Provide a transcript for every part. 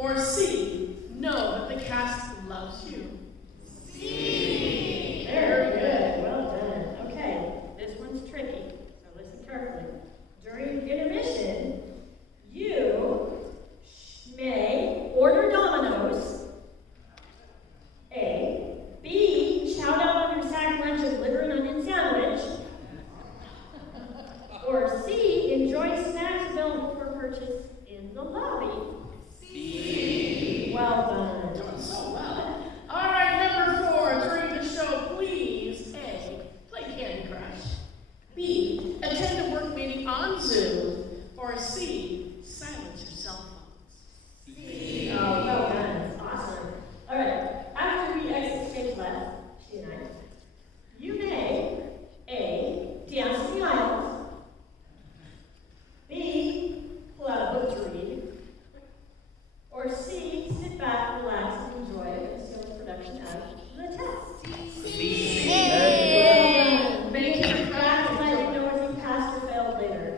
Or C, know that the cast loves you. C. Very good. Well done. Okay, this one's tricky, so listen carefully. During intermission, you may order Domino's. A. B. Shout out on your sack lunch of liver and onion sandwich. Or C. Enjoy snacks available for purchase in the lobby. C. Well done. Doing so well. All right, number 4, during the show, please. A, play Candy Crush. B, attend a work meeting on Zoom. Or C, silence your cell phones. C. Oh, well done. That's awesome. All right. After we exit stage left, she and I, you may A. Dance in the aisles. B. Pull out a book to read. Or C. Sit back, relax, and enjoy the film production of the test. C. Well done. Make it practice. I didn't know if you passed or failed later.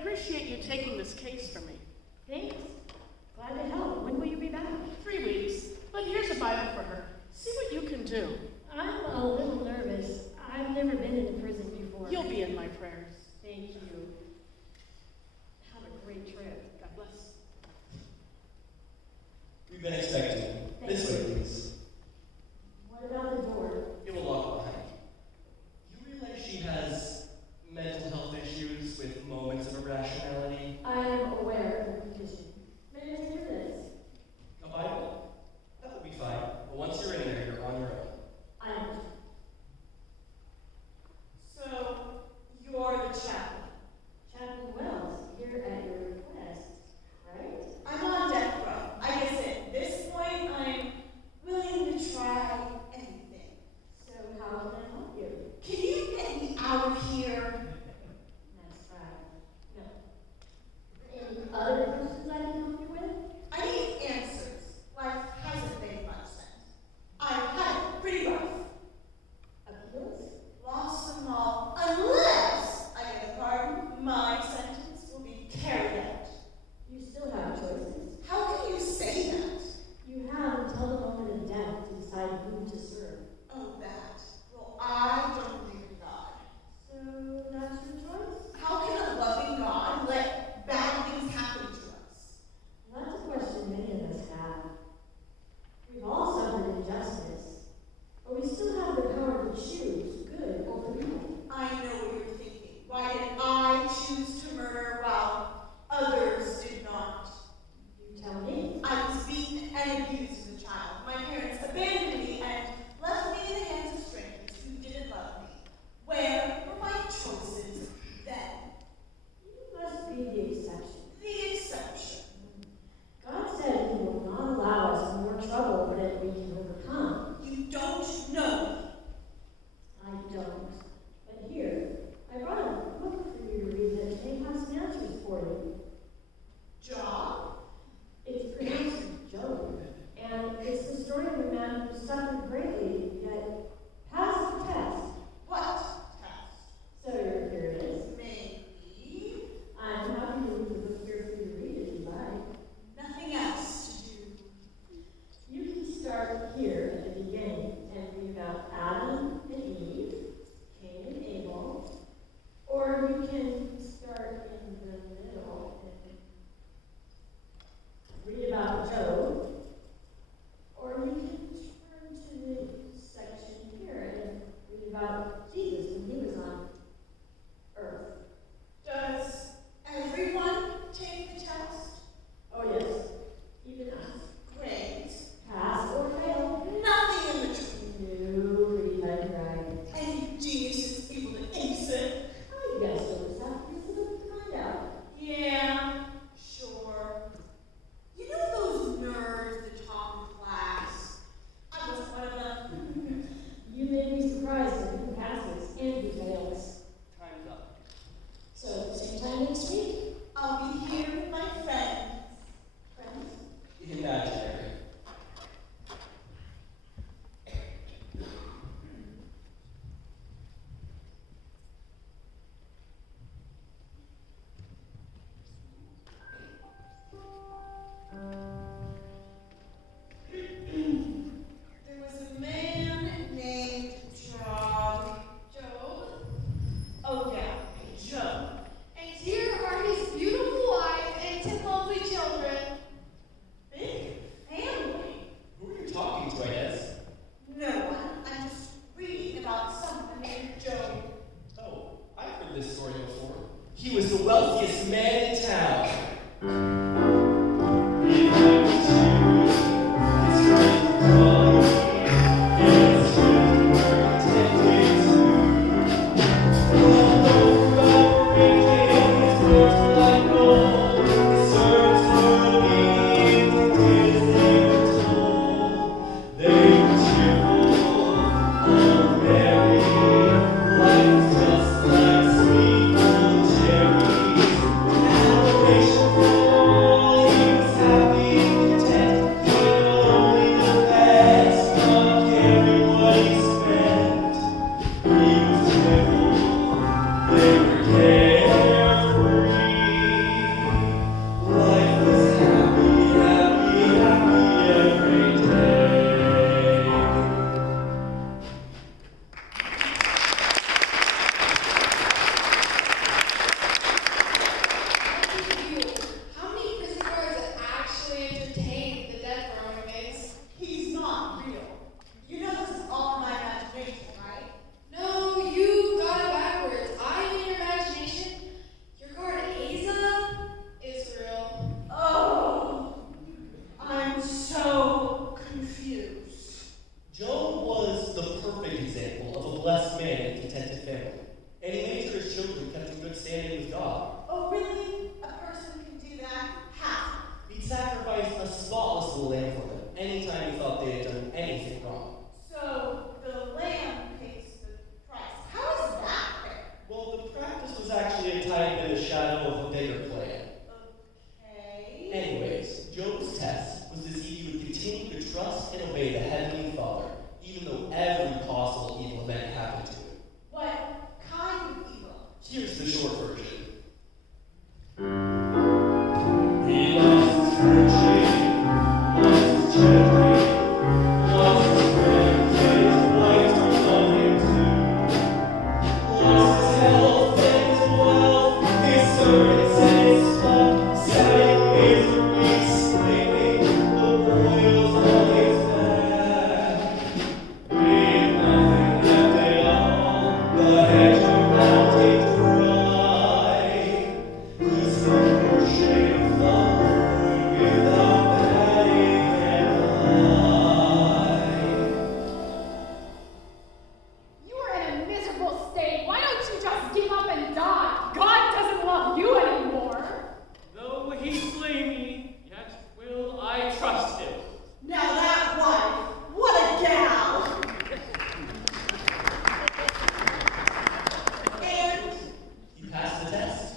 Appreciate you taking this case for me. Thanks. Glad to help. When will you be back? 3 weeks, but here's a Bible for her. See what you can do. I'm a little nervous. I've never been in a prison before. You'll be in my prayers. Thank you. Have a great trip. God bless. We've been expecting. This way, please. What about the door? It will lock behind you. You realize she has mental health issues with moments of irrationality? I am aware of the condition. May I hear this? A Bible? That would be fine. But once you're in there, you're on your own. I understand. So, you are the chaplain. Chaplain Wells, here at your request, right? I'm on death row. I guess at this point, and obey the Heavenly Father, even though every possible evil event happened to him. What kind of evil? Here's the short version. He lost his friendship, lost his children, lost his friends, and his wife turned on him too. Lost his health and his wealth, his servants and his flock, setting misery, slinging the boils on his back. With nothing left at all, the hedge around him dry. He stood for shade of the Lord without batting an eye. You are in a miserable state. Why don't you just give up and die? God doesn't love you anymore. Though he slay me, yet will I trust him. Now that wife, what a gal! And He passed the test.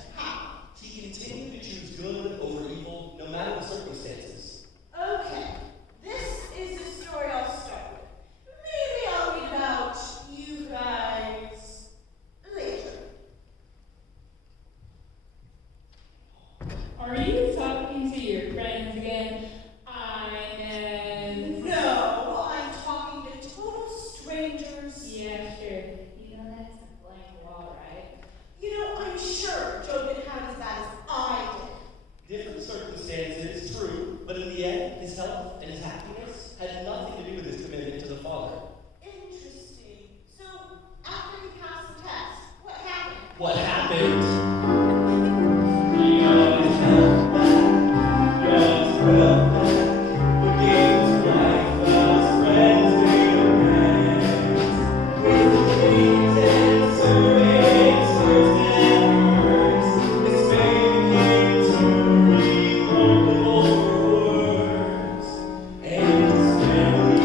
He continued to choose good over evil, no matter the circumstances. okay, this is the story I'll start with. Maybe I'll read about you guys later. Are you talking to your friends again? Inez. No, I'm talking to total strangers. Yeah, sure. You know that's a blank wall, right? You know, I'm sure Joe didn't have it as bad as I did. Different circumstances, true, but in the end, his health and his happiness had nothing to do with his commitment to the Father. Interesting. So, after you passed the test, what happened? What happened? He got his health back, got his wealth back, forgave his wife, while his friends made amends. With dreams and servants, words and words, his fame came to remarkable words. And his family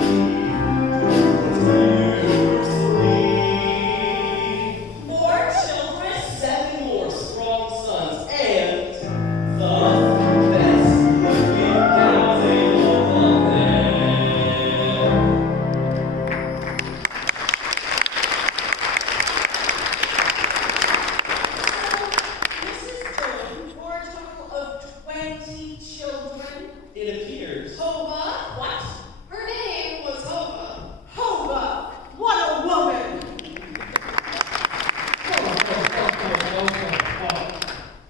continuously. More children? 7 more strong sons and the best looking gals in all of them. Mrs. Dillon bore a total of 20 children. It appears. Hova? What? Her name was Hova. Hova! What a woman!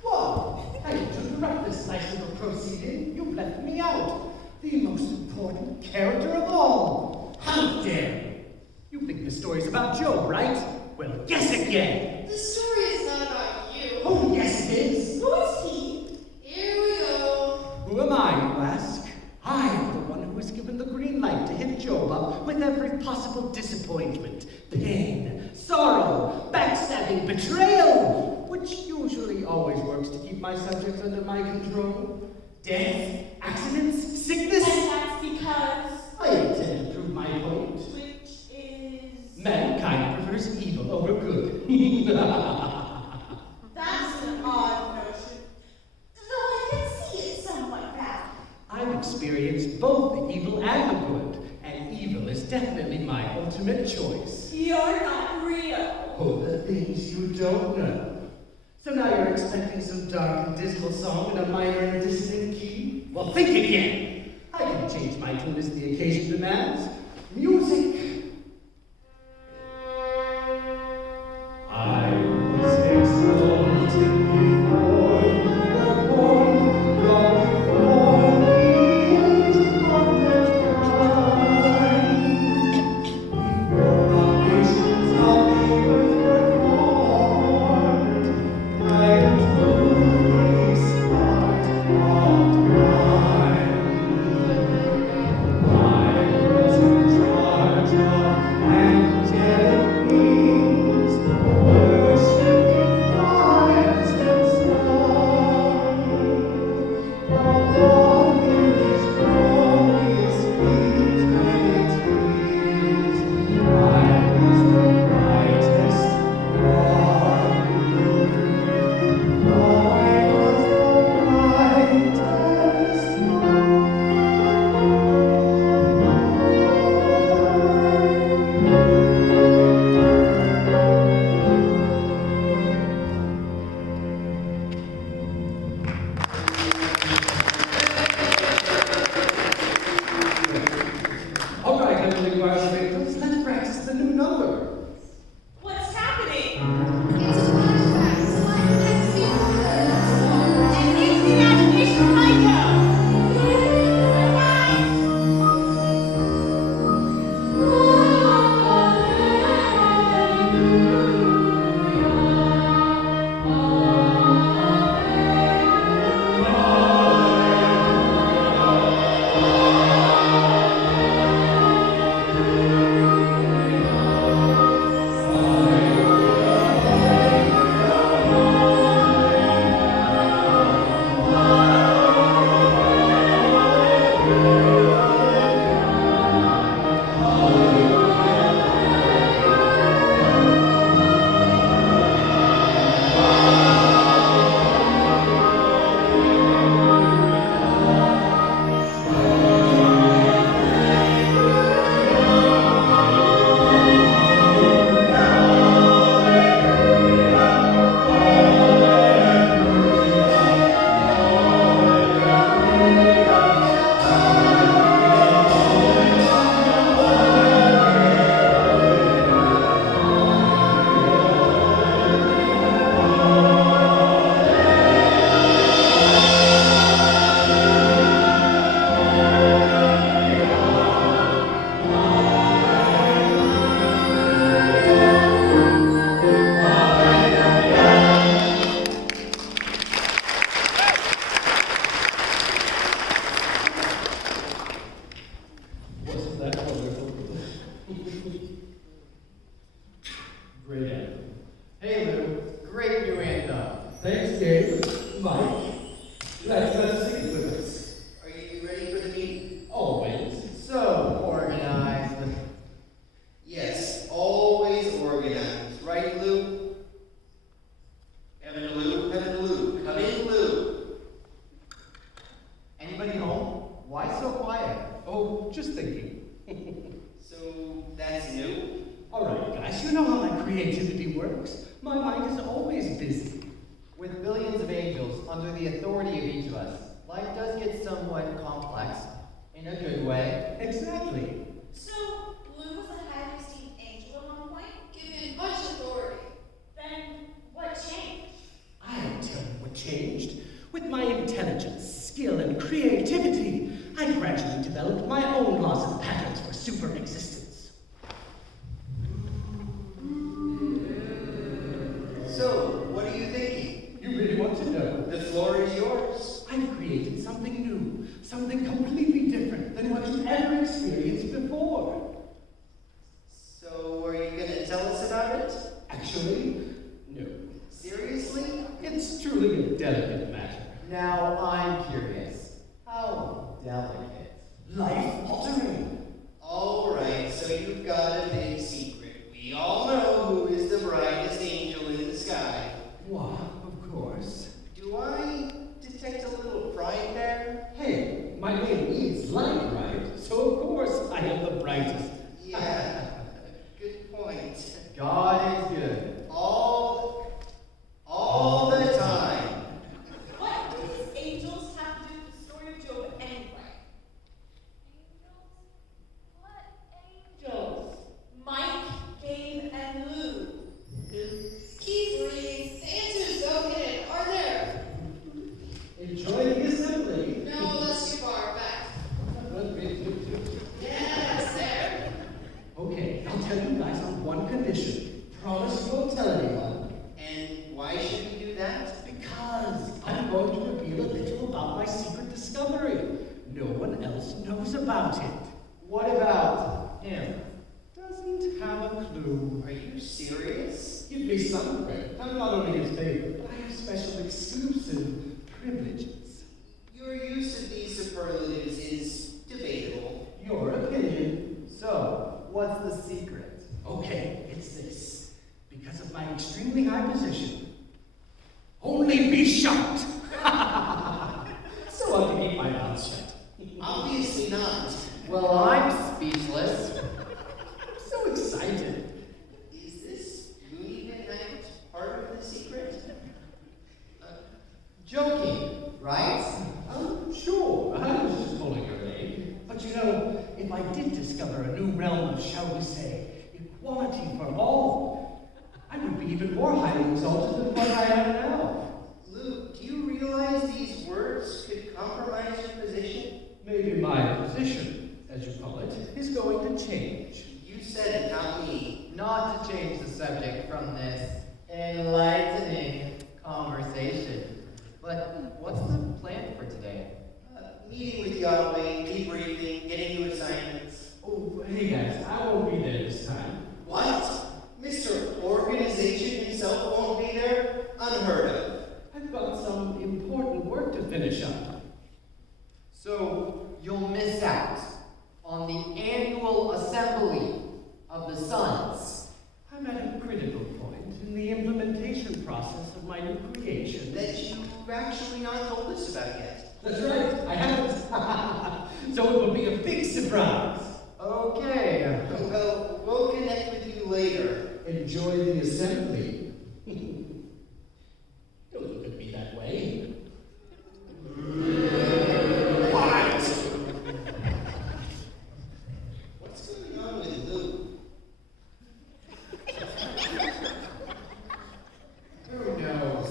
Whoa! I interrupt this nice little proceeding. You've left me out. The most important character of all. How dare you? You think the story's about Job, right? Well, guess again. The story is not about you. Oh, yes, it is. Who is he? Here we go. Who am I, you ask? I am the one who was given the green light to hit Job up with every possible disappointment, pain, sorrow, backstabbing, betrayal, which usually always works to keep my subjects under my control. Death, accidents, sickness. And that's because, I intend to prove my point. which is... Mankind prefers evil over good. That's an odd notion. Though I can see it somewhat bad. I've experienced both the evil and the good, and evil is definitely my ultimate choice. You're not real. Oh, the things you don't know. So now you're expecting some dark and dismal song in a minor and dissonant key? Well, think again. I can change my tune as the occasion demands. Music. I was exalted before you were born, long before the age of mankind. Before the nations of the earth were formed, I am truly start of time. I was in charge creativity works. My mind is always busy. With billions of angels under the authority of each of us, life does get somewhat complex. In a good way. Exactly. So, Blue was a highly esteemed angel at one point? Given much authority. Then what changed? I'll tell you what changed. With my intelligence, skill, and creativity, I gradually developed my own laws and patterns for super existence. So, what are you thinking? You really want to know? The floor is yours. I've created something new, something completely different than what you've ever experienced before. So, are you going to tell us about it? Actually, no. Seriously? It's truly a delicate matter. Now I'm curious. How delicate. Life-altering. All right, so you've got a big secret. We all know who is the brightest angel in the sky. Why, of course. Do I detect a little pride there? Hey, my name is Light, right? So of course I am the brightest. Yeah, good point. God is good. All the time. What do these angels have to do with the story of Job anyway? Angels? Mike, Gabe, and Lou. Keep reading. The answers don't get it, are there? Enjoy the assembly. No, that's too far back. Yes, there. Okay, I'll tell you guys on one condition. Promise you won't tell anyone. And why should we do that? Because I'm going to reveal a little about my secret discovery. No one else knows about it. What about him? Doesn't have a clue. Are you serious? Give me some credit. I'm not only his favorite, but I have special exclusive privileges. Your use of these superlatives is debatable. Your opinion. So, what's the secret? Okay, it's this. Because of my extremely high position, only be shocked. So I'll keep my mouth shut. Obviously not. Well, I'm speechless. So excited. Is this Mooney Midnight part of the secret? Joking, right? Sure, I was just pulling her leg. But you know, if I did discover a new realm of, shall we say, equality for all, I would be even more highly exalted than what I am now. Luke, do you realize these words could compromise your position? Maybe my position, as you call it, is going to change. You said it, not me. Not to change the subject from this enlightening conversation. But what's the plan for today? Meeting with Yahweh, debriefing, getting new assignments. Oh, hey guys, I won't be there this time. What? Mr. Organization himself won't be there? Unheard of. I've got some important work to finish up. So, you'll miss out on the annual assembly of the sons. I'm at a critical point in the implementation process of my new creation. That you've actually not told us about yet. That's right, I haven't. So it will be a big surprise. Okay. Well, we'll connect with you later. Enjoy the assembly. Don't look at me that way. What? What's going on with Luke? Who knows?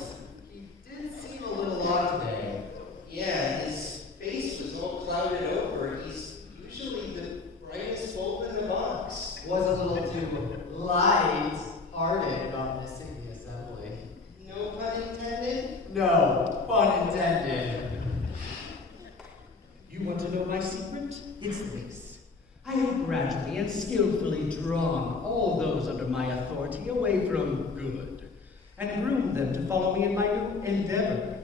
He did seem a little odd today. Yeah, his face was all clouded over. He's usually the brightest bulb in the box. Was a little too light-hearted about missing the assembly. No pun intended? No, pun intended. You want to know my secret? It's this. I have gradually and skillfully drawn all those under my authority away from good, and groomed them to follow me in my new endeavor.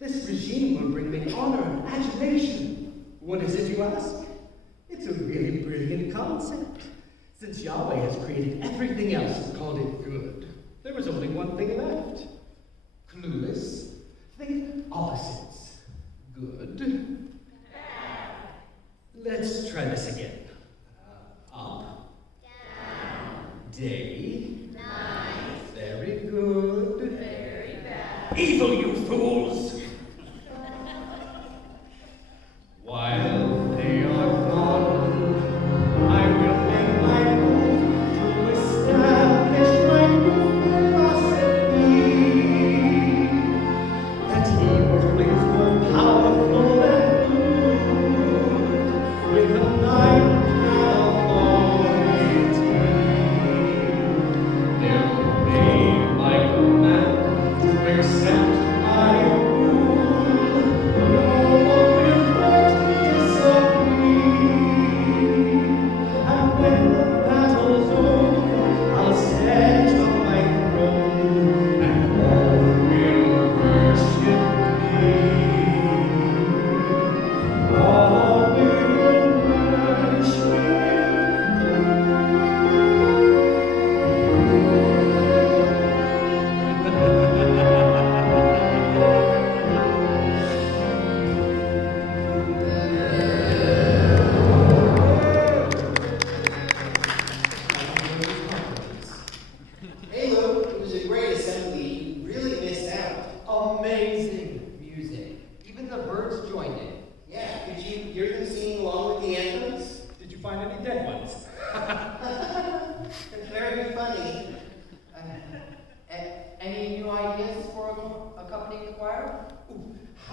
This regime will bring me honor and adulation. What is it, you ask? It's a really brilliant concept. Since Yahweh has created everything else and called it good, there was only one thing left. Clueless. Think opposites. Good. Let's try this again. Up. Down. Day. Night.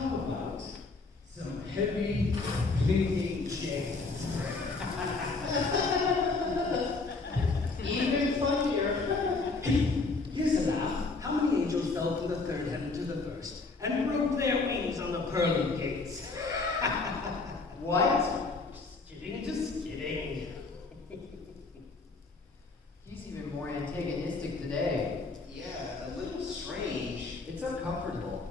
How about some heavy, clinking chains? Even funnier. Here's a laugh. How many angels fell from the third heaven to the first and broke their wings on the pearly gates? What? Just kidding. He's even more antagonistic today. Yeah, a little strange. It's uncomfortable.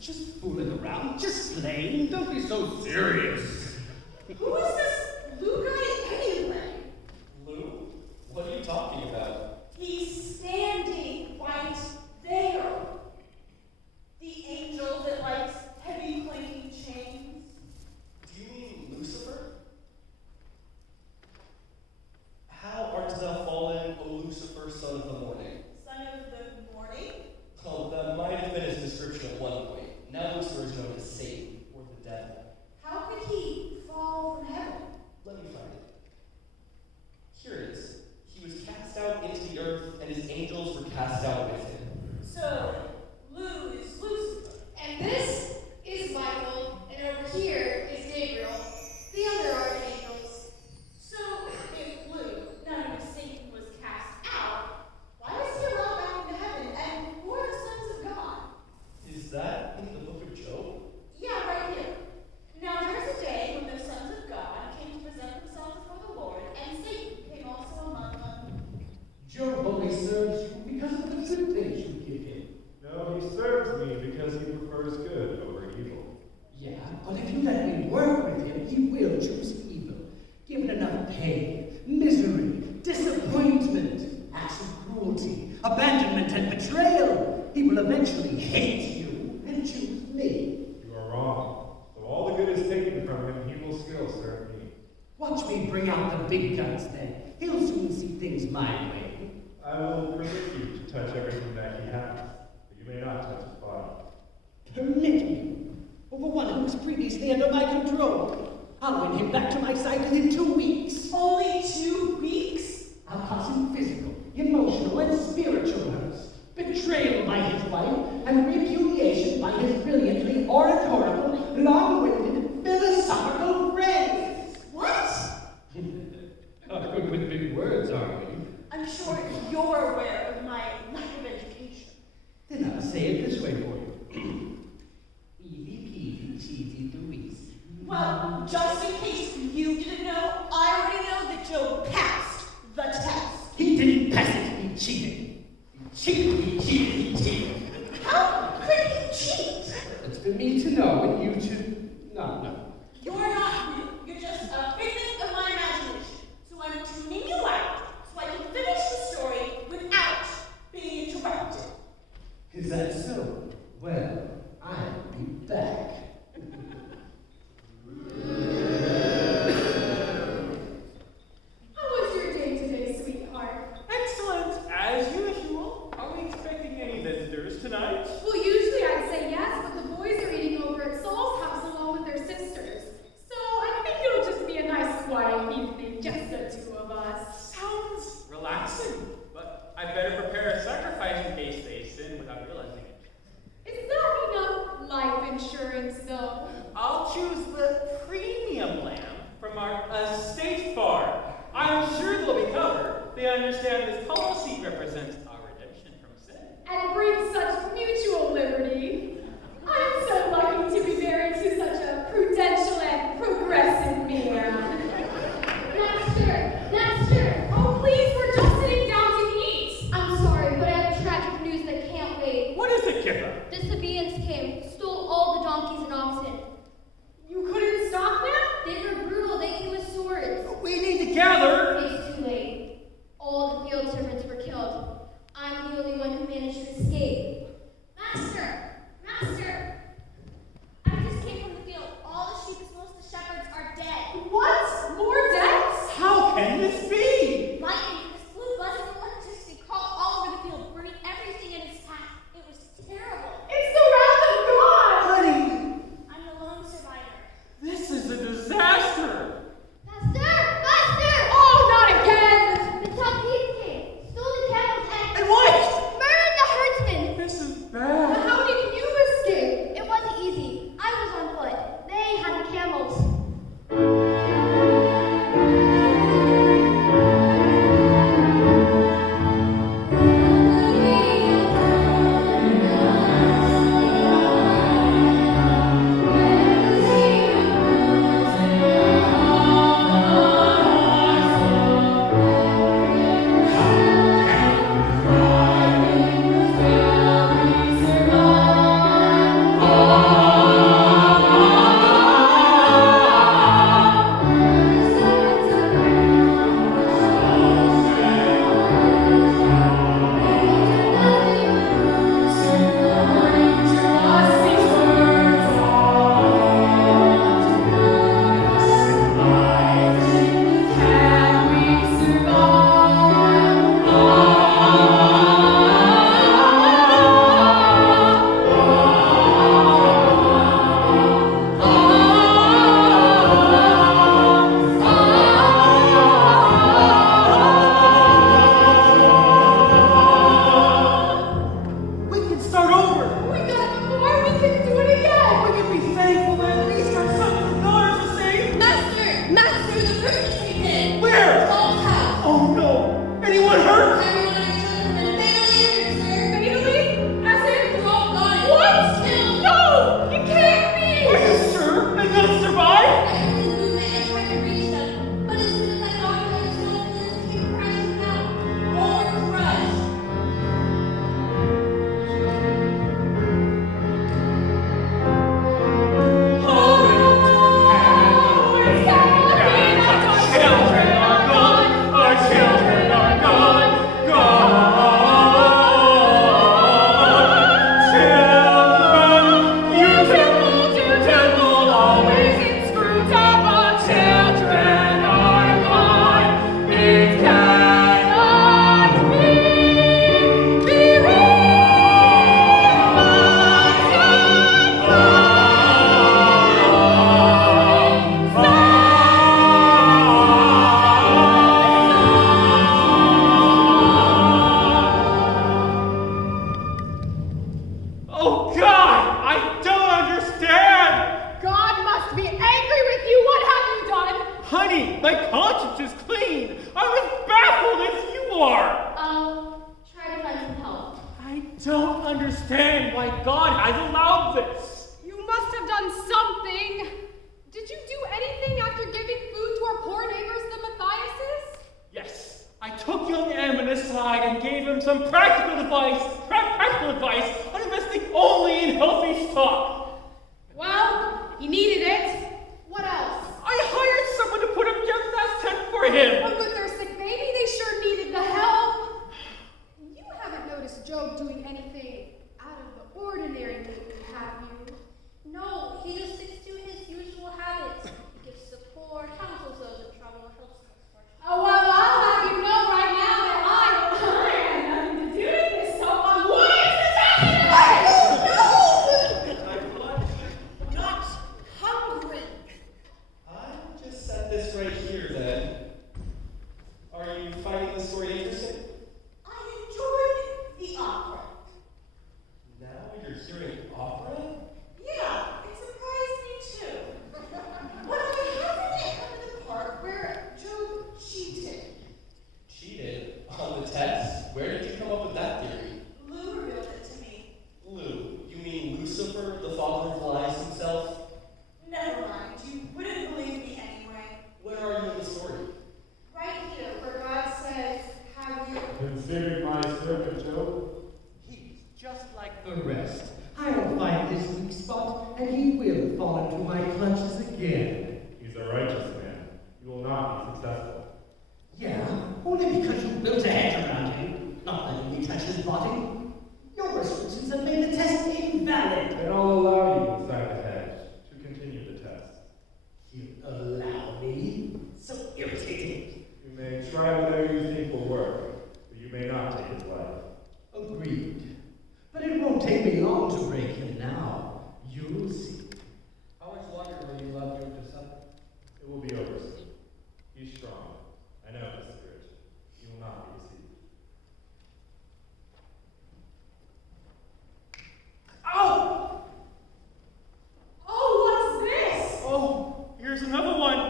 Just fooling around, just playing. Don't be so serious. Who is this Lou guy anyway? Lou? What are you talking about? He's standing right there. The angel that likes heavy clanking chains. Do you mean Lucifer? How art thou fallen, O Lucifer, son of the morning? Son of the morning? Oh, that might have been his description at one point. Now Lucifer is known as Satan, or the devil. How could he fall from heaven? Let me find it. Here it is. He was cast out into the earth, and his angels were cast out with him. So, Lou is Lucifer. And this is Michael, and over here is Gabriel, the other archangels. So, if Lou, known as Satan, was cast out, why was he allowed back into heaven? And who are the sons of God? Is that in the book of Job? Yeah, right here. Now there's a day when the sons of God came to present themselves before the Lord, and Satan came also among them. Job only serves you because of the good things you give him. No, he serves me because he prefers good over evil. Yeah, but if you let me work with him, he will choose evil. Given enough pain, misery, disappointment, acts of cruelty, abandonment, and betrayal, he will eventually hate you and choose me. You are wrong. So all the good is taken from him, he will still serve me. Watch me bring out the big guns then. He'll soon see things my way. I will permit you to touch everything that he has, but you may not touch his body. Permit me over one who was previously under my control. I'll win him back to my side within 2 weeks. Only 2 weeks? I'll cause him physical, emotional, and spiritual hurts, betrayal by his wife, and repudiation by his brilliantly oratorical, long-winded, philosophical friends. What? Not good with big words, are we? I'm sure you're aware of my lack of education. Then I'll say it this way for you. Easy peasy, cheesy Louise. Well, just in case you didn't know, I already know that Joe passed the test. He didn't pass it, he cheated. He cheated. How could he cheat? It's for me to know and you to not know. You're not real. You're just a figment of my imagination. So I'm tuning you out so I can finish the story without being interrupted. Is that so? Well, I'll be back. How was your day today, sweetheart? Excellent, as usual. Are we expecting any visitors tonight? Well, usually I'd say yes, but the boys are eating over at Saul's house along with their sisters. So I think it'll just be a nice quiet evening, just the two of us. Sounds relaxing, but I better prepare a sacrifice in case they sin without realizing it. Is that enough life insurance, though? I'll choose the premium lamb from our estate farm. I'm sure they'll be covered. They understand this policy represents our redemption from sin. And brings such mutual liberty. I'm so lucky to be married to such a prudential and progressive man. Master! Oh, please, we're just sitting down to eat. I'm sorry, but I have tragic news that can't wait. What is it, Kipper? The Sabaeans came, stole all the donkeys and oxen. You couldn't stop them? They were brutal, they came with swords. We need to gather. It's too late. All the field servants were killed. Honey, my conscience is clean. I'm as baffled as you are. I'll try to find some help. I don't understand why God has allowed this. You must have done something. Did you do anything after giving food to our poor neighbors, the Matthiases? Yes, I took young Ammon aside and gave him some practical advice on investing only in healthy stock. Well, he needed it. What else? I hired someone to put up just that tent for him. And with their sick baby, they sure needed the help. You haven't noticed Job doing anything out of the ordinary lately, have you? No, he just sticks to his usual habits. He gives to the poor, counsels those in trouble, helps those. Oh, well, I'll have you know right now that I had nothing to do with this, so what is this happening? Not hungry. I just set this right here then. Are you finding the story interesting? I enjoyed the opera. Now you're hearing opera? Yeah, it surprised me too. But I haven't come to the part where Job cheated. Cheated? On the test? Where did you come up with that theory? Lou revealed it to me. Lou, you mean Lucifer, the father of lies himself? Never mind, you wouldn't believe me anyway. Where are you in the story? Right here, where God says, have you... Considered my servant Job? He's just like the rest. I'll find his weak spot, and he will fall into my clutches again. He's a righteous man. You will not be successful. Yeah, only because you built a hedge around him, not letting me touch his body. Your restrictions have made the test invalid. Then I'll allow you inside the hedge to continue the test. You allow me? So irritating. You may try whatever you think will work, but you may not take his life. Agreed. But it won't take me long to break him now. You'll see. How much longer will you allow Job to suffer? It will be over soon. Be strong. I know his spirit. You will not be deceived. Ow! Oh, what's this? Oh, here's another one.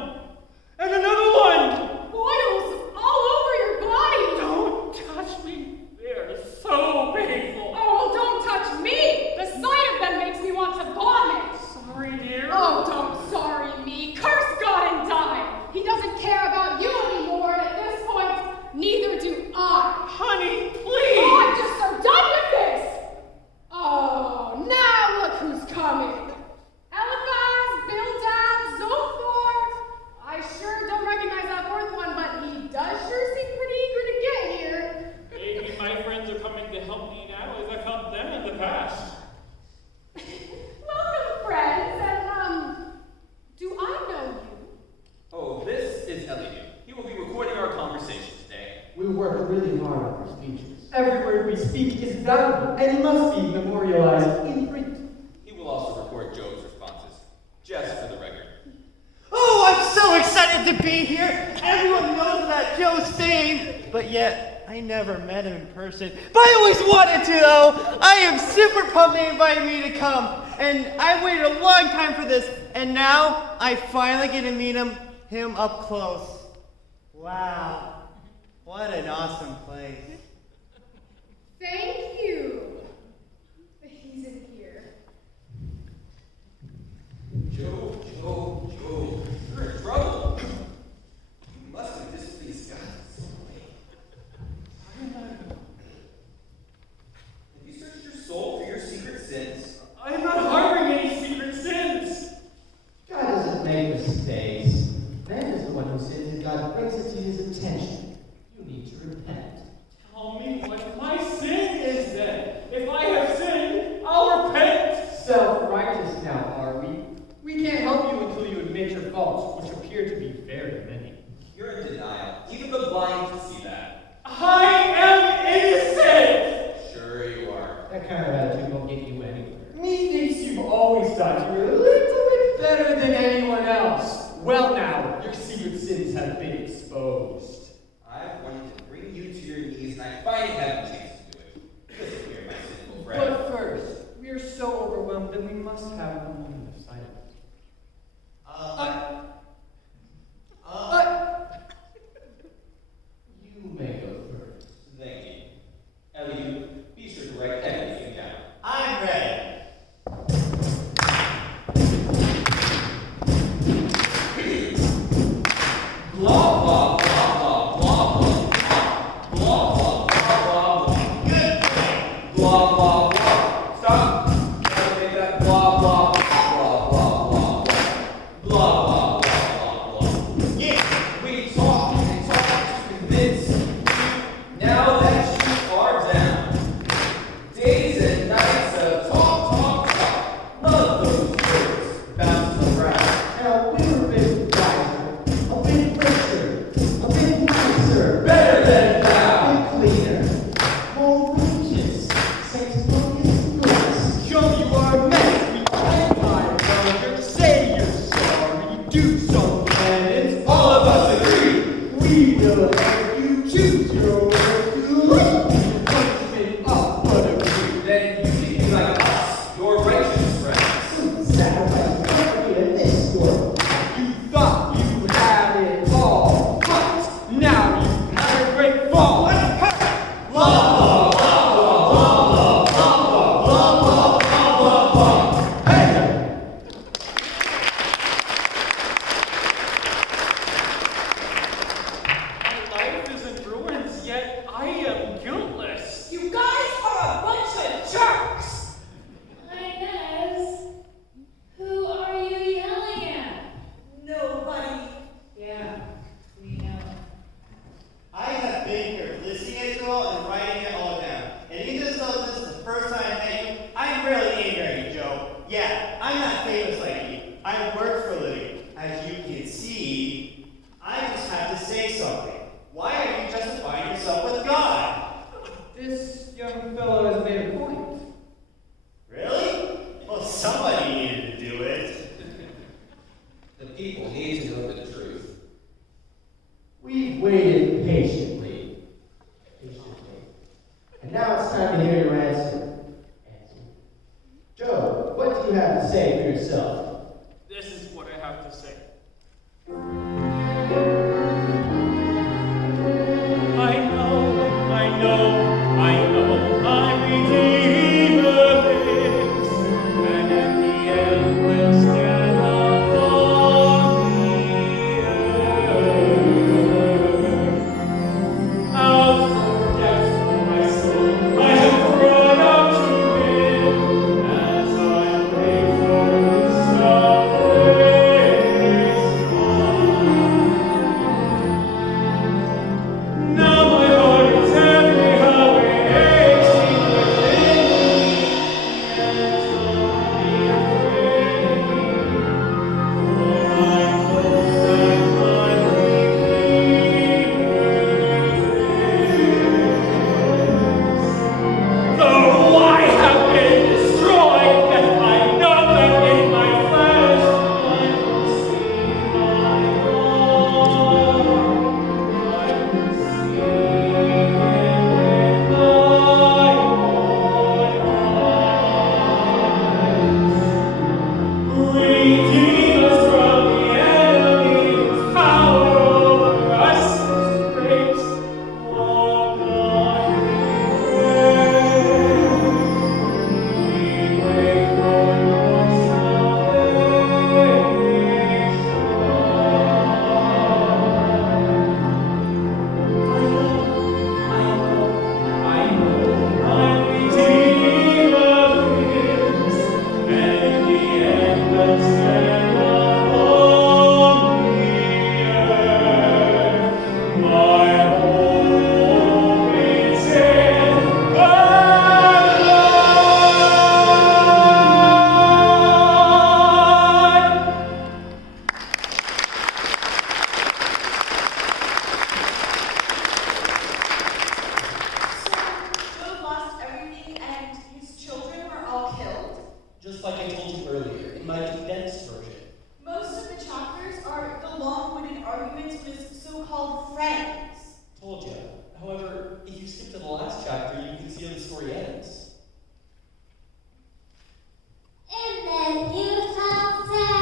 And another one. Boils all over your body. Don't touch me. They're so painful. Oh, don't touch me. The sight of them makes me want to vomit. Sorry, dear. Oh, don't sorry me. Curse God and die. He doesn't care about you anymore, and at this point, neither do I. Honey, please. Oh, I'm just so done with this. Oh, now look who's coming. Eliphaz, Bildad, Zophar. I sure don't recognize that fourth one, but he does sure seem pretty eager to get here. Maybe my friends are coming to help me now as I've helped them in the past. Welcome, friends, and, do I know you? Oh, this is Elihu. He will be recording our conversation today. We work really hard on our speeches. Every word we speak is valuable and must be memorialized in print. He will also record Job's responses, just for the record. Oh, I'm so excited to be here! Everyone knows about Joe Stain, but yet I never met him in person. But I always wanted to, though! I am super pumped they invited me to come, and I waited a long time for this, and now I finally get to meet him up close. Wow, what an awesome place. Thank you. He's in here. Job, you're in trouble. You must have displeased God in some way. Have you searched your soul for your secret sins? I am not harboring any secret sins. God doesn't make mistakes. Man is the one who sins, and God brings it to his attention. You need to repent. Tell me what my sin is then. If I have sinned, I'll repent. Self-righteous now, are we? We can't help you until you admit your faults, which appear to be very many. You're in denial. Even the blind can see that. I am innocent. Sure you are. That kind of attitude won't get you anywhere. Methinks you've always thought you were a little bit better than anyone else. Well now, your secret sins have been exposed. I've wanted to bring you to your knees, and I finally have a chance to do it. Listen here, my sinful friend. But first, we are so overwhelmed that we must have a moment of silence. do some planets. All of us agree. We will help you choose your way to live. Punishment of butterfree. Then you can be like us, your righteous friends. Sacrifice property in this world. You thought you had it all, but now you've had a great fall. Blah, blah, blah, blah, blah, blah, blah, blah, blah, blah, blah. Hey! My life is in ruins, yet I am guiltless. You guys are a bunch of jerks! Inez, who are you yelling at? Nobody. Yeah, we know. I have been here listening to it all and writing it all down. And even though this is the first time I met you, I'm really angry at you, Joe. Yeah, I'm not famous like you. I work for a living. As you can see, I just have to say something. Why are you justifying yourself with God? This young fellow has made a point. Really? Well, somebody needed to do it. The people need to know the truth. We've waited patiently. And now it's time to hear your answer. Joe, what do you have to say for yourself? This is what I have to say. I know, my Redeemer lives, and in the end will stand upon the earth. Out from death, for my soul, I have cried out to Him, as I wait for His salvation. Now my heart is heavy, how it aches within me, and don't be afraid, for I know that my Redeemer lives. Though I have been destroyed, yet I know that in my flesh I will see my God. I will see Him with my own eyes. Redeem us from the enemy whose power over us is great. Oh God, we wait for your salvation. I know, my Redeemer lives, and in the end will stand upon the earth. My hope is in the Lord. Joe lost everything and his children were all killed. Just like I told you earlier in my condensed version. Most of the chapters are the long-winded arguments with his so-called friends. Told you. However, if you skip to the last chapter, you can see how the story ends. And then you shall say,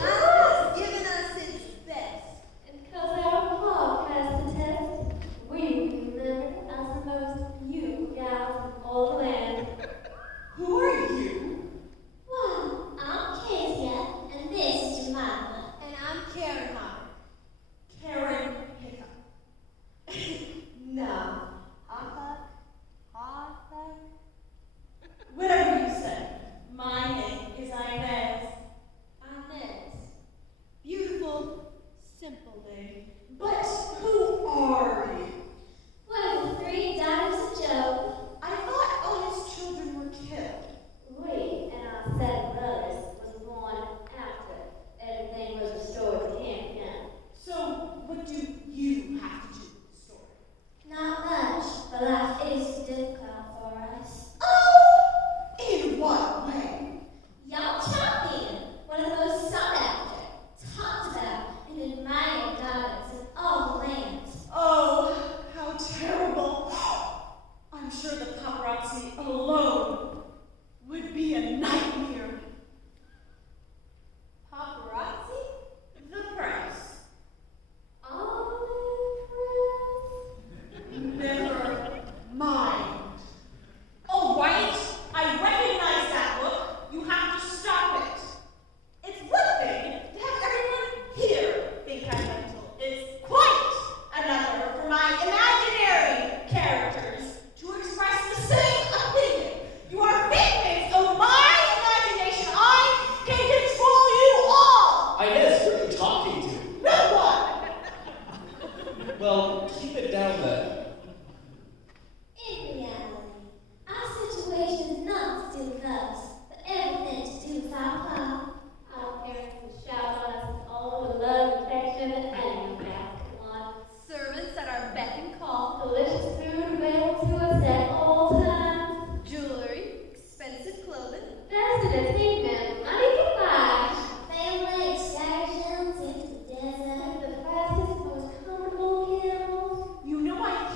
God has given us his best. and because our Paul passed the test, we will be delivered as the most beautiful gals in all the land. Who are you? Well, I'm Kezia, and this is Jemima. And I'm Karen Hopper. Karen Hiccup. handle that? In reality, our situation is not to do with us, but everything to do with our pop. Our parents will shout on us with all the love, affection, and anyone can want. Servants at our beck and call, delicious food available to us at all times. Jewelry, expensive clothing, best entertainment money can buy. Family excursions into the desert, the fastest, most comfortable camels. You know I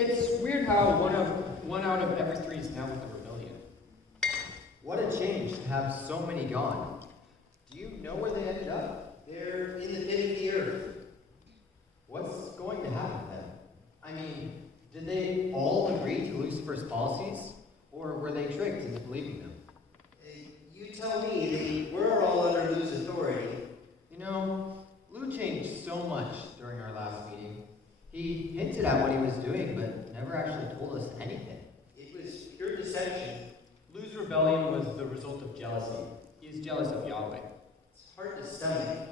It's weird how one out of every 3 is now with the rebellion. What a change to have so many gone. Do you know where they ended up? They're in the pit of the earth. What's going to happen then? I mean, did they all agree to Lucifer's policies? Or were they tricked into believing them? You tell me, they were all under Lou's authority. You know, Lou changed so much during our last meeting. He hinted at what he was doing, but never actually told us anything. It was pure deception. Lou's rebellion was the result of jealousy. He is jealous of Yahweh. It's hard to stomach.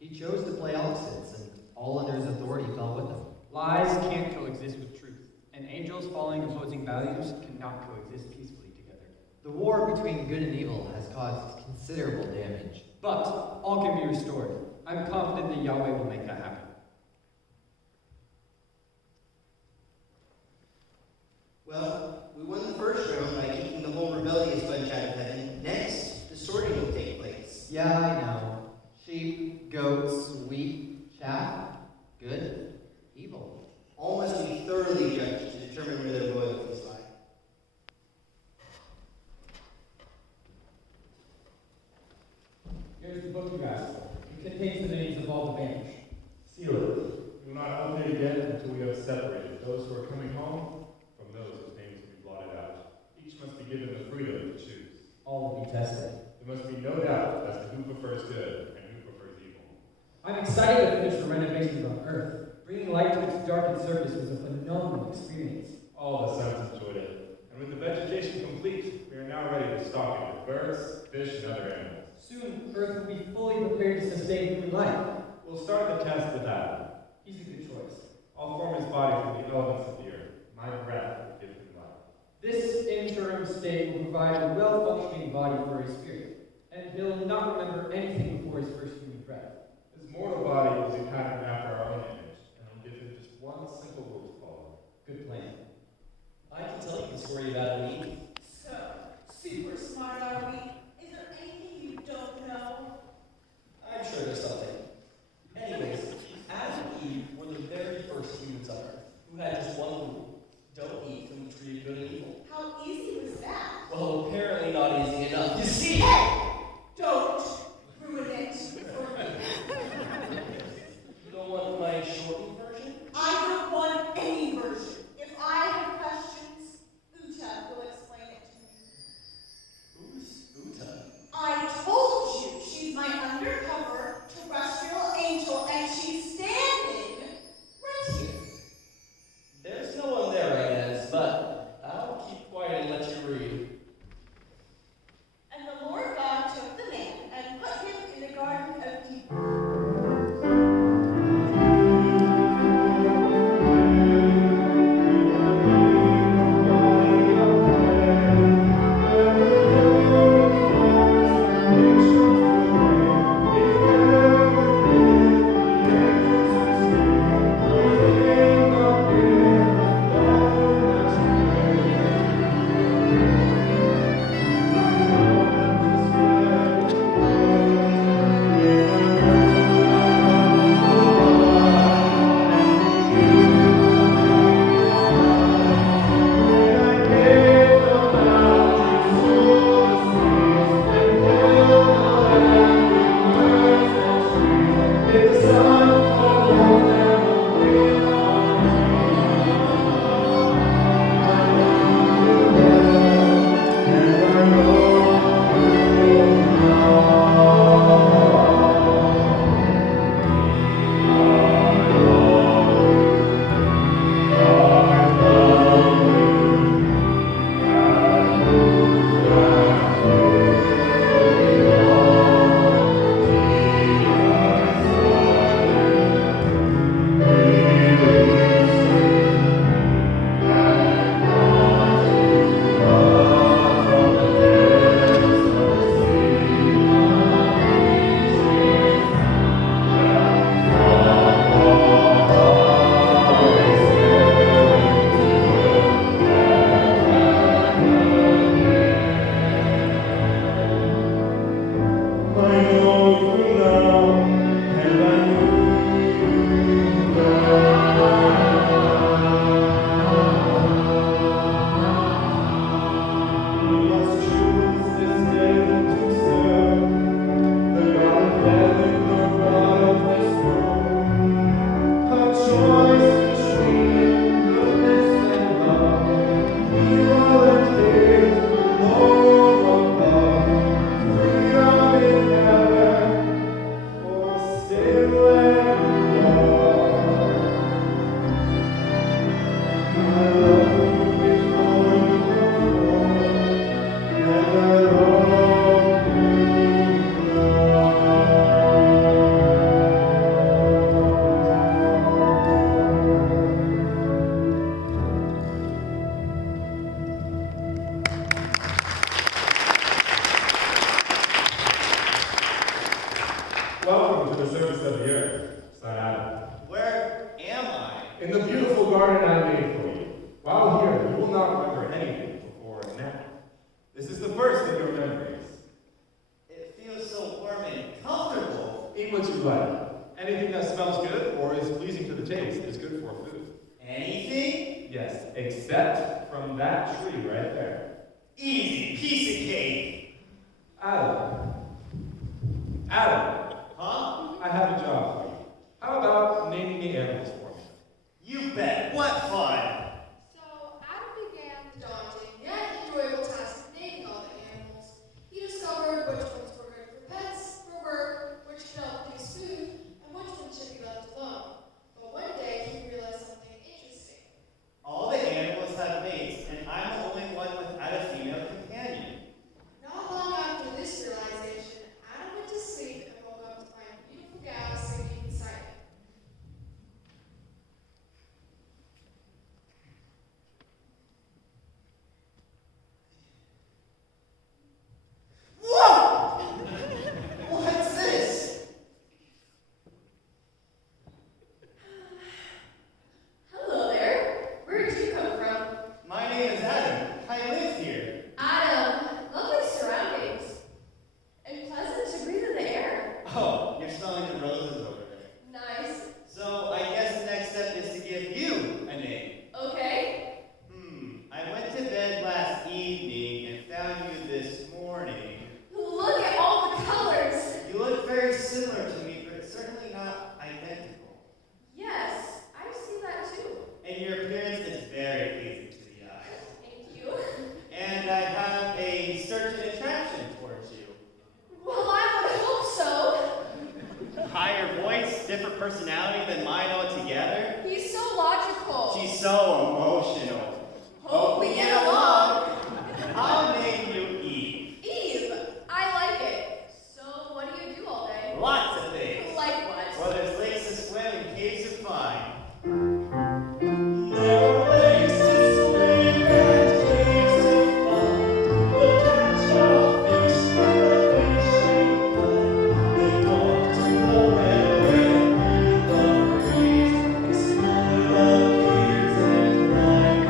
He chose to play opposites, and all under his authority fell with him. Lies can't coexist with truth, and angels following opposing values cannot coexist peacefully together. The war between good and evil has caused considerable damage. But all can be restored. I'm confident that Yahweh will make that happen. Well, we won the first round by kicking the whole rebellious bunch out of heaven. Next, the sorting will take place. Yeah, I know. Sheep, goats, wheat, chaff, good, evil. All must be thoroughly judged to determine where their loyalties lie. Here's the book you asked for. It contains the names of all the banished. Seal it. We will not open it again until we have separated those who are coming home from those whose names will be blotted out. Each must be given the freedom to choose. All will be tested. There must be no doubt as to who prefers good and who prefers evil. I'm excited to finish the renovations on Earth. Bringing light to its darkened surface was a phenomenal experience. All the sons enjoyed it. And with the vegetation complete, we are now ready to stock it with birds, fish, and other animals. Soon, Earth will be fully prepared to sustain human life. We'll start the test with Adam. He's a good choice. I'll form his body from the elements of the earth. My breath will give him life. This interim state will provide a well-functioning body for his spirit, and he'll not remember anything before his first human breath. His mortal body will be patterned after our own image, and I'll give him just one simple rule to follow. Good plan. I can tell you the story of Adam and Eve. So, super smart are we? Is there anything you don't know? I'm sure there's something. Anyways, Adam and Eve were the very first humans on Earth who had just one rule: don't eat from the tree of good and evil. How easy was that? Well, apparently not easy enough. You see, Don't ruin it for me. you don't want except from that tree right there. Easy piece of cake. Adam. Adam. Huh? I have a job for you. How about naming the animals for me? You bet. What fun. So Adam began the daunting yet enjoyable task of naming all the animals. He discovered which ones were good for pets, for work, which could help produce food, and which ones should be left alone. But one day he realized something interesting. All the animals have mates, and I'm the only one without a female companion. Not long after this realization, Adam went to sleep and woke up to find a beautiful gal singing beside him. Whoa! What's this? Hello there. Where did you come from? My name is Adam. I live here. Adam, lovely surroundings. And pleasant to breathe in the air. Oh, you're smelling the roses over there. Nice. So I guess the next step is to give you a name. Okay. I went to bed last evening and found you this morning. Look at all the colors. You look very similar to me, but certainly not identical. Yes, I see that too. And your appearance is very pleasing to the eye. Thank you. And I have a certain attraction towards you. Well, I would hope so. Higher voice, different personality than mine altogether. He's so logical. She's so emotional. Hope we get along. I'll name you Eve. Eve, I like it. So, what do you do all day? Lots of things. Like what? Well, there's lakes to swim and caves to find. There are lakes to swim and caves to find. We'll catch our fish with a fishing line. They talk to the weather and feel the breeze. Explore the caves and climb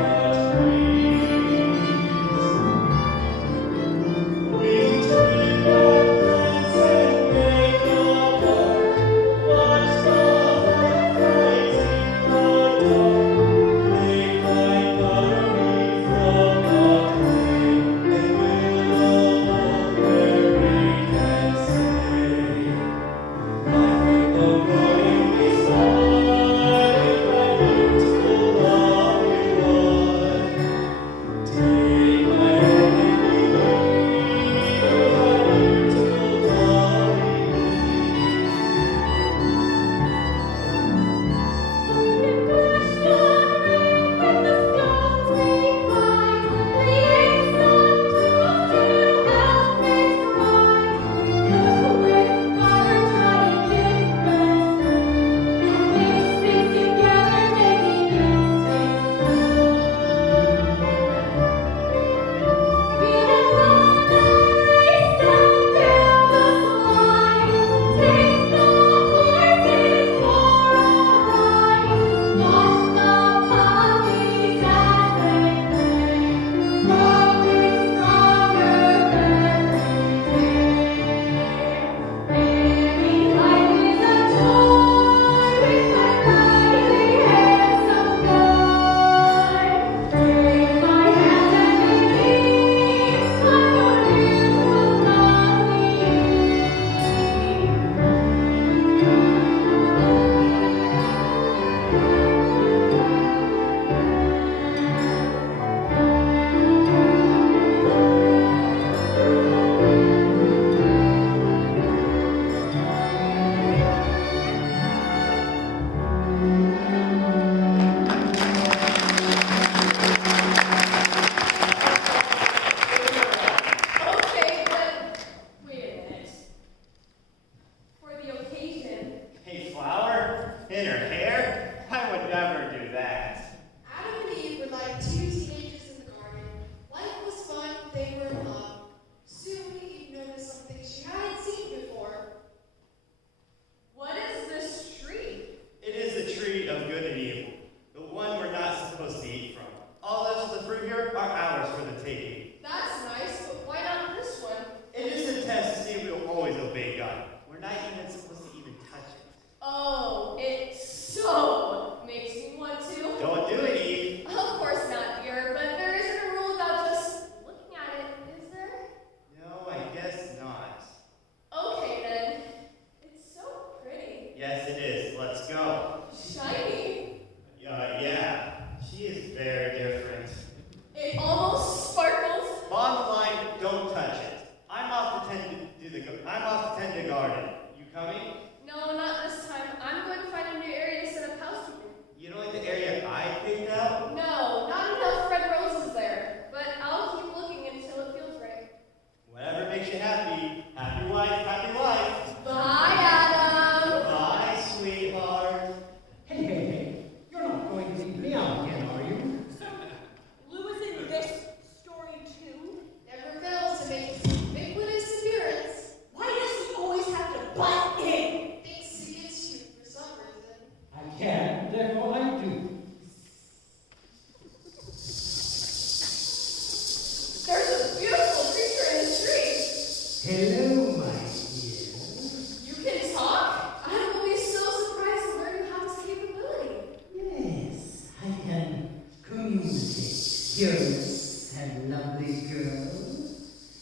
Curious and lovely girl.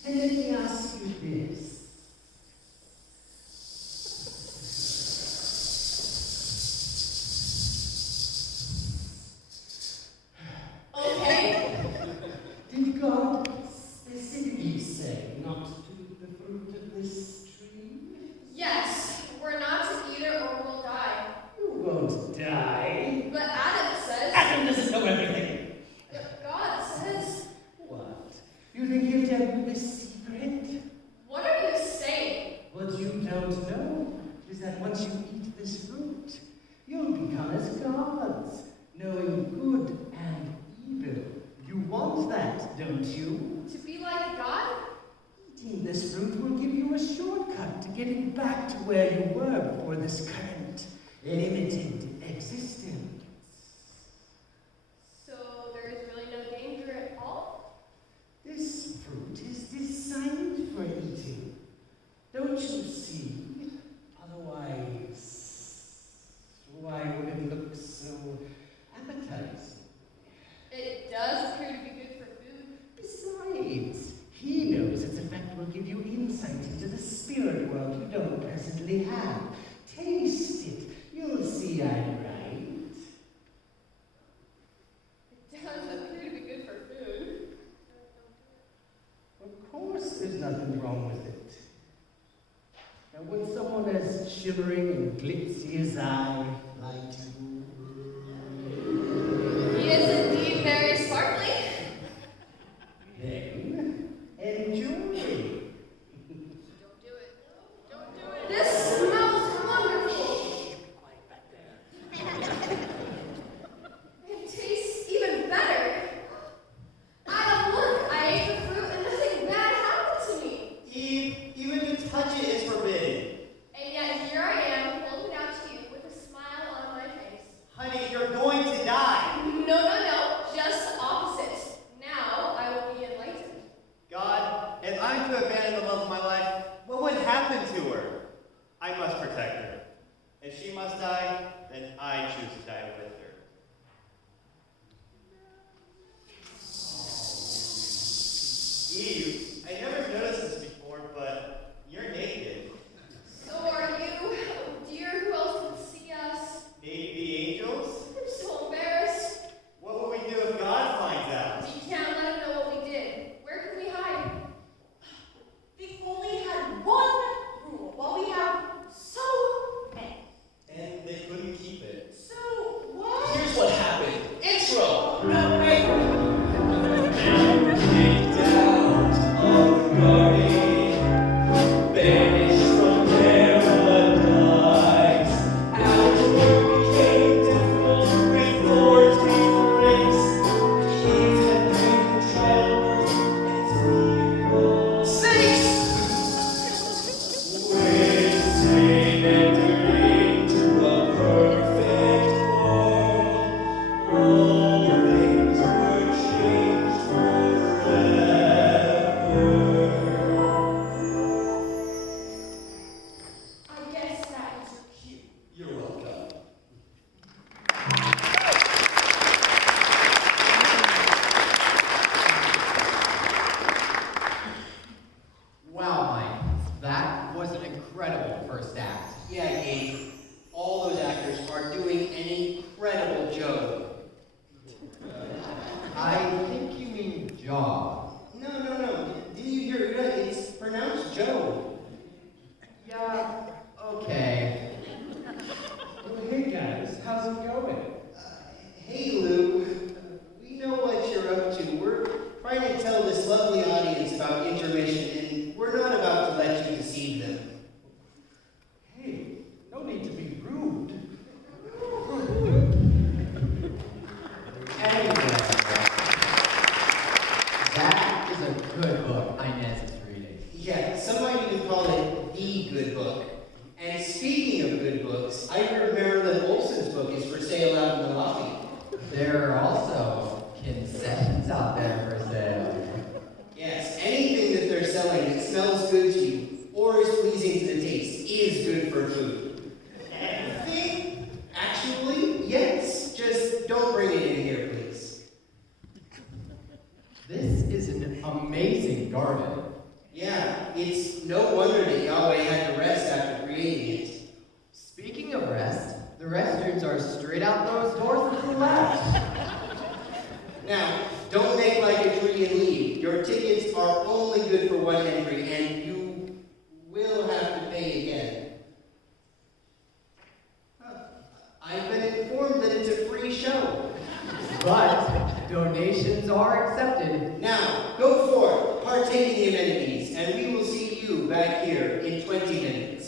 And let me ask you this. Okay. Did God specifically say not to eat the fruit of this tree? Yes, we're not to eat it or we'll die. You won't die. But Adam says. Adam doesn't know everything. God says. What? You think he'll tell you this secret? What are you saying? What you don't know is that once you eat this fruit, you'll become as gods, knowing good and evil. You want that, don't you? To be like God? Eating this fruit will give you a shortcut to getting back to where you were before this current limited existence. So there is really no danger at all? This fruit is designed for eating. Don't you see? Otherwise, why would it look so appetizing? It does appear to be good for food. Besides, he knows its effect will give you insight into the spirit world you don't presently have. Taste it. You'll see I'm right. It does appear to be good for food. Of course there's nothing wrong with it. Now when someone as shimmering and glitzy as I like you, He is indeed very sparkly. then enjoy. Don't do it. Don't do it. This smells wonderful. It tastes even better. Adam, look, I ate the fruit and nothing bad happened to me. Eve, even to touch it is forbidden. And yet here I am, holding out to you with a smile on my face. Honey, you're going to die. No, just the opposite. Now I will be enlightened. God, if I'm to abandon the love of my life, what would happen to her? I must protect her. If she must die, then I choose to die with her. Eve, I never noticed this before, but you're naked. So are you. Dear, who else can see us? Maybe the angels? I'm so embarrassed. What will we do if God finds out? We can't let him know what we did. Where can we hide? We only had one rule, while we have so many. And they couldn't keep it. So what? Here's what happened. Intro! No, wait. Kicked out of the garden, banished from paradise. Outward became difficult with Lord's grace. Eve had been childbirth and when Satan entered into a perfect world, all things were changed forever. I guess that was your cue. You're welcome. Wow, Mike, that was an incredible first act. Yeah, Eve. All those actors are doing an incredible job. I think you mean jaw. No. Did you hear it? It's pronounced Joe. Yeah, okay. Well, hey guys, how's it going? Hey, Lou. We know what you're up to. We're trying to tell this lovely audience about intermission, and we're not about to let you deceive them. Hey, no need to be rude. Anyway, that is a good book Inez is reading. Yeah, some might even call it the good book. And speaking of good books, I heard Marilyn Olsen's book is for sale out in the lobby. There are also concessions out there for sale. Yes, anything that they're selling that smells good to you or is pleasing to the taste is good for food. Anything? Actually, yes. Just don't bring it in here, please. This is an amazing garden. Yeah, it's no wonder that Yahweh had to rest after creating it. Speaking of rest, the restrooms are straight out those doors to the left. Now, don't make like a tree and leave. Your tickets are only good for one entry, and you will have to pay again. I've been informed that it's a free show. But donations are accepted. Now, go forth, partake in the amenities, and we will see you back here in 20 minutes.